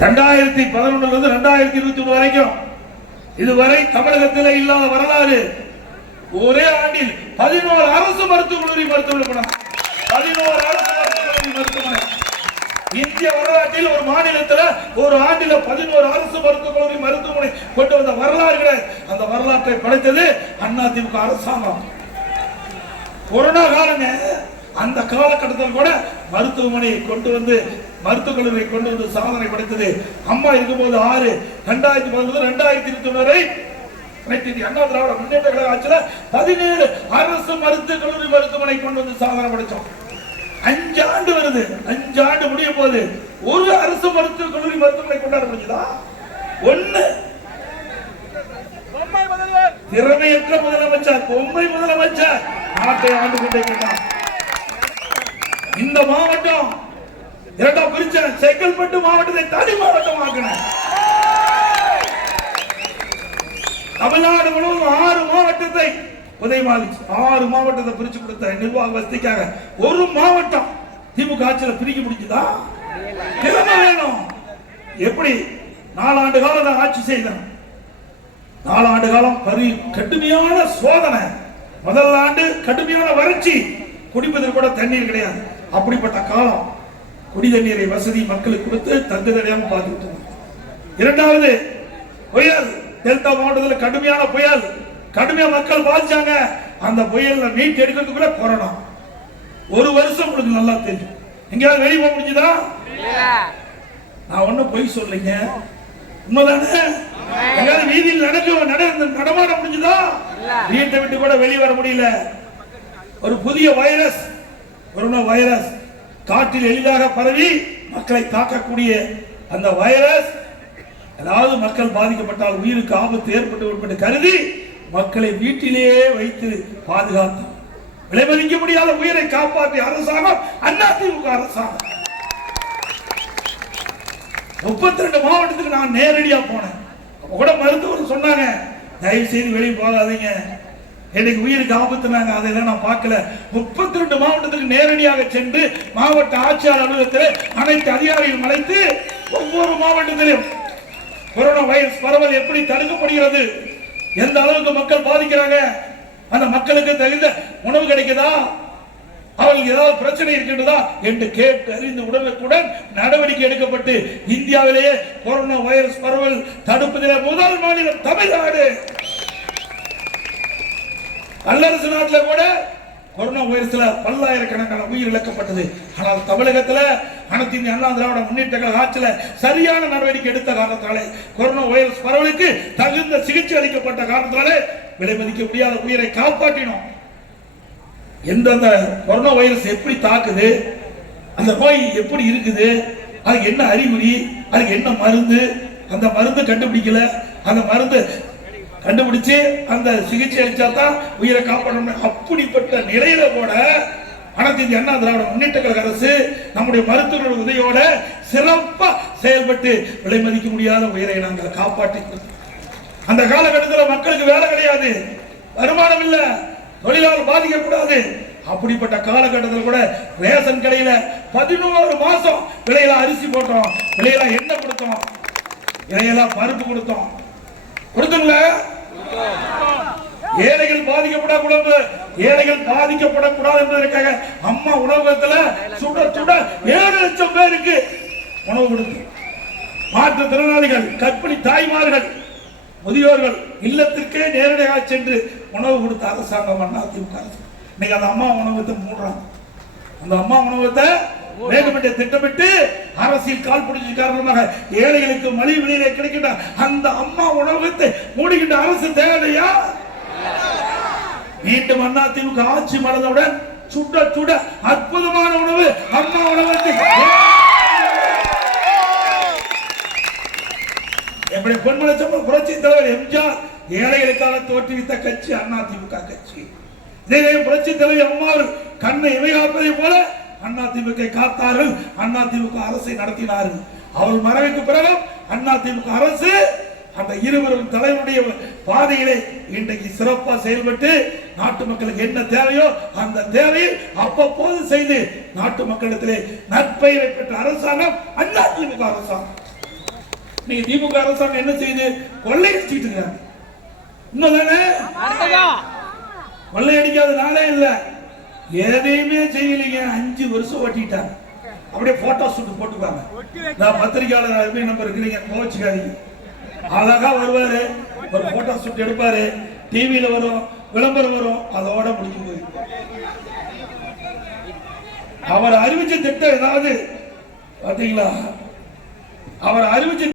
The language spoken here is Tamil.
2011 2021 வரைக்கும் இதுவரை தமிழகத்தில் இல்லாத வரலாறு. ஒரே ஆண்டில் 11 அரசு மருத்துவக் கல்லூரி மருத்துவமனை, 11 அரசு மருத்துவக் கல்லூரி மருத்துவமனை. இந்திய வரலாற்றில் ஒரு மாநிலத்தில் ஒரு ஆண்டில் 11 அரசு மருத்துவக் கல்லூரி மருத்துவமனை கொண்டு வந்த வரலாறு கிடையாது. அந்த வரலாற்றை படைத்தது அதிமுக அரசாங்கம். கொரோனா காலங்க, அந்த காலகட்டத்தில் கூட மருத்துவமனையை கொண்டு வந்து மருத்துவக் கல்லூரியை கொண்டு வந்து சாதனை படைத்தது அம்மா இருக்கும்போது. 2019 2021 வரை அண்ணா திராவிட முன்னேற்ற கழக ஆட்சியில் 17 அரசு மருத்துவக் கல்லூரி மருத்துவமனை கொண்டு வந்து சாதனை படைச்சோம். 5 ஆண்டு வருது, 5 ஆண்டு முடிய போது ஒரு அரசு மருத்துவக் கல்லூரி மருத்துவமனை கொண்டாட முடியுதா? ஒண்ணு. திறமையற்ற முதலமைச்சர், பொம்மை முதலமைச்சர் நாட்டை ஆண்டு கொண்டிருக்கிறார். இந்த மாவட்டம் இரண்டாம் பிரிச்ச செங்கல்பட்டு மாவட்டத்தை தனி மாவட்டம் ஆக்கினார். தமிழ்நாடு முழுவதும் 6 மாவட்டத்தை உதயமாளி 6 மாவட்டத்தை பிரிச்சு கொடுத்த நிர்வாக வசதிக்காக ஒரு மாவட்டம் திமுக ஆட்சியில் பிரிக்க முடிஞ்சதா? திறமை வேணும். எப்படி 4 ஆண்டு காலம் ஆட்சி செய்தோம். 4 ஆண்டு காலம் கடுமையான சோதனை. முதல் ஆண்டு கடுமையான வறட்சி, குடிப்பதற்கு கூட தண்ணீர் கிடையாது. அப்படிப்பட்ட காலம் குடி தண்ணீரை வசதி மக்களுக்கு கொடுத்து தங்கு தடையாம பார்த்துட்டு. இரண்டாவது புயல், டெல்டா மாவட்டத்தில் கடுமையான புயல், கடுமையா மக்கள் பாதிச்சாங்க. அந்த புயல்ல நீட் எடுக்கிறதுக்குள்ள கொரோனா. ஒரு வருஷம் உங்களுக்கு நல்லா தெரியும். எங்கேயாவது வெளியே போக முடிஞ்சதா? நான் ஒன்னும் பொய் சொல்லுங்க, உண்மைதானே? எங்கேயாவது வீதியில் நடமாட முடிஞ்சதா? வீட்டை விட்டு கூட வெளியே வர முடியல. ஒரு புதிய வைரஸ், கொரோனா வைரஸ் காற்றில் எளிதாக பரவி மக்களை தாக்கக்கூடிய அந்த வைரஸ், அதாவது மக்கள் பாதிக்கப்பட்டால் உயிருக்கு ஆபத்து ஏற்பட்டு கருதி மக்களை வீட்டிலேயே வைத்து பாதுகாத்தோம். விலைமதிக்க முடியாத உயிரை காப்பாற்றிய அரசாங்கம் அதிமுக அரசாங்கம். 32 மாவட்டத்துக்கு நான் நேரடியா போனேன். கூட மருத்துவர் சொன்னாங்க, தயவு செய்து வெளியே போகாதீங்க, எனக்கு உயிருக்கு ஆபத்துனாங்க. அதெல்லாம் நான் பார்க்கல. 32 மாவட்டத்துக்கு நேரடியாக சென்று மாவட்ட ஆட்சியாளர் அலுவலகத்தில் அனைத்து அதிகாரிகள் அழைத்து ஒவ்வொரு மாவட்டத்திலும் கொரோனா வைரஸ் பரவல் எப்படி தடுக்கப்படுகிறது, எந்த அளவுக்கு மக்கள் பாதிக்கிறாங்க, அந்த மக்களுக்கு தகுந்த உணவு கிடைக்குதா, அவர்களுக்கு ஏதாவது பிரச்சனை இருக்கின்றதா என்று கேட்டு அறிந்து உடனுக்குடன் நடவடிக்கை எடுக்கப்பட்டு இந்தியாவிலேயே கொரோனா வைரஸ் பரவல் தடுப்பதில் முதல் மாநிலம் தமிழ்நாடு. வல்லரசு நாட்டில் கூட கொரோனா வைரஸ்ல பல்லாயிரக்கணக்கான உயிர் இழக்கப்பட்டது. ஆனால் தமிழகத்தில் அனைத்து இந்திய அண்ணா திராவிட முன்னேற்ற கழக ஆட்சியில் சரியான நடவடிக்கை எடுத்த காரணத்தாலே கொரோனா வைரஸ் பரவலுக்கு தகுந்த சிகிச்சை அளிக்கப்பட்ட காரணத்தாலே விலை மதிக்க முடியாத உயிரை காப்பாற்றினோம். எந்தெந்த கொரோனா வைரஸ் எப்படி தாக்குது, அந்த நோய் எப்படி இருக்குது, அதுக்கு என்ன அறிகுறி, அதுக்கு என்ன மருந்து, அந்த மருந்து கண்டுபிடிக்கல, அந்த மருந்து கண்டுபிடிச்சு அந்த சிகிச்சை அளிச்சா தான் உயிரை காப்பாற்றணும். அப்படிப்பட்ட நிலையில கூட அனைத்து இந்திய அண்ணா திராவிட முன்னேற்ற கழக அரசு நம்முடைய மருத்துவர்கள் உதவியோட சிறப்பா செயல்பட்டு விலை மதிக்க முடியாத உயிரை நாங்கள் காப்பாற்றி. அந்த காலகட்டத்தில் மக்களுக்கு வேலை கிடையாது, வருமானம் இல்ல, தொழிலாளர் பாதிக்கக்கூடாது. அப்படிப்பட்ட காலகட்டத்தில் கூட ரேஷன் கடையில 11 மாசம் விலையில அரிசி போட்டோம், விலையில எண்ணெய் கொடுத்தோம், விலையில பருப்பு கொடுத்தோம். கொடுத்துங்களா? ஏழைகள் பாதிக்கப்படக்கூடாது, ஏழைகள் பாதிக்கப்படக்கூடாது என்பதற்காக அம்மா உணவகத்தில் சுட சுட 7 லட்சம் பேருக்கு உணவு கொடுத்து, மாற்றுத்திறனாளிகள், கர்ப்பிணி தாய்மார்கள், முதியோர்கள் இல்லத்திற்கே நேரடியாக சென்று உணவு கொடுத்த அரசாங்கம் அதிமுக அரசு. இன்னைக்கு அந்த அம்மா உணவகத்தை மூடுறாங்க. அந்த அம்மா உணவகத்தை வேகப்பட்ட திட்டமிட்டு அரசியல் கால் பிடிச்ச காரணமாக ஏழைகளுக்கு மலிவு விலையிலே கிடைக்கின்ற அந்த அம்மா உணவகத்தை மூடுகின்ற அரசு தேவையா? மீண்டும் அதிமுக ஆட்சி மலர்ந்தவுடன் சுட சுட அற்புதமான உணவு அம்மா உணவகத்தை. எப்படி பொன்மனச்சம்பல் புரட்சி தலைவர் எம்ஜிஆர் ஏழைகளுக்காக தோற்றுவித்த கட்சி அதிமுக கட்சி. இதே புரட்சி தலைவர் அம்மா கண்ணை இமையாப்பதை போல அதிமுக காத்தார்கள், அதிமுக அரசை நடத்தினார்கள். அவள் மறைவுக்கு பிறகு அதிமுக அரசு அந்த இருவரும் தலைவருடைய பாதையிலே இன்றைக்கு சிறப்பா செயல்பட்டு நாட்டு மக்களுக்கு என்ன தேவையோ அந்த தேவையை அவ்வப்போது செய்து நாட்டு மக்களிடத்திலே நற்பெயரை பெற்ற அரசாங்கம் அதிமுக அரசாங்கம். நீங்க திமுக அரசாங்கம் என்ன செய்யுது? கொள்ளையடிச்சிட்டு இருக்காங்க. உண்மைதானே? கொள்ளையடிக்காத நாளே இல்ல. எதையுமே செய்யலைங்க. 5 வருஷம் ஓட்டிட்டாங்க. அப்படியே போட்டோ ஷூட் போட்டுக்காங்க. நான் பத்திரிகையாளர் அருமை நம்பர் இருக்கிறீங்க, கோச்சுக்காதீங்க. அழகா வருவாரு, ஒரு போட்டோ ஷூட் எடுப்பாரு, டிவியில வரும், விளம்பரம் வரும், அதோட முடிஞ்சு போய் அவர் அறிவிச்ச திட்டம் ஏதாவது பாத்தீங்களா? அவர் அறிவிச்ச